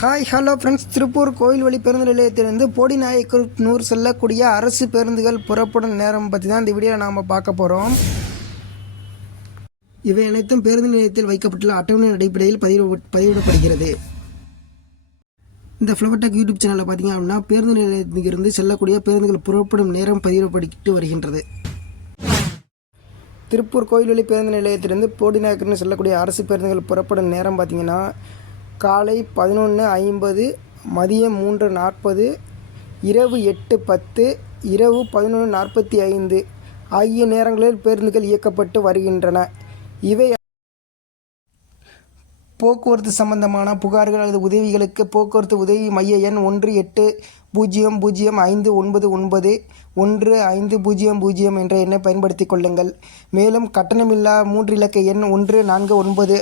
Hi hello friends, Tiruppur கோயில் வழி பேருந்து நிலையத்திலிருந்து போடிநாயக்கனூர் செல்லக்கூடிய அரசு பேருந்துகள் புறப்படும் நேரம் பற்றி தான் இந்த வீடியோவில் நாம் பார்க்க போகிறோம். இவை அனைத்தும் பேருந்து நிலையத்தில் வைக்கப்பட்டுள்ள அட்டவணை அடிப்படையில் பதிவிடப்படுகிறது. இந்த ஃப்ளவர்டெக் யூடியூப் சேனலில் பார்த்தீங்க அப்படின்னா பேருந்து நிலையத்திலிருந்து செல்லக்கூடிய பேருந்துகள் புறப்படும் நேரம் பதிவிடப்பட்டு வருகின்றது. திருப்பூர் கோயில் வழி பேருந்து நிலையத்திலிருந்து போடிநாயக்கனூர் செல்லக்கூடிய அரசு பேருந்துகள் புறப்படும் நேரம் பார்த்திங்கன்னா காலை 11:50, மதியம் 3:40, இரவு 8:10, இரவு 11:45 ஆகிய நேரங்களில் பேருந்துகள் இயக்கப்பட்டு வருகின்றன. இவை போக்குவரத்து சம்பந்தமான புகார்கள் அல்லது உதவிகளுக்கு போக்குவரத்து உதவி மைய எண் 1800-599-1500 என்ற எண்ணை பயன்படுத்திக் கொள்ளுங்கள். மேலும் கட்டணமில்லா 3 இலக்க எண் 149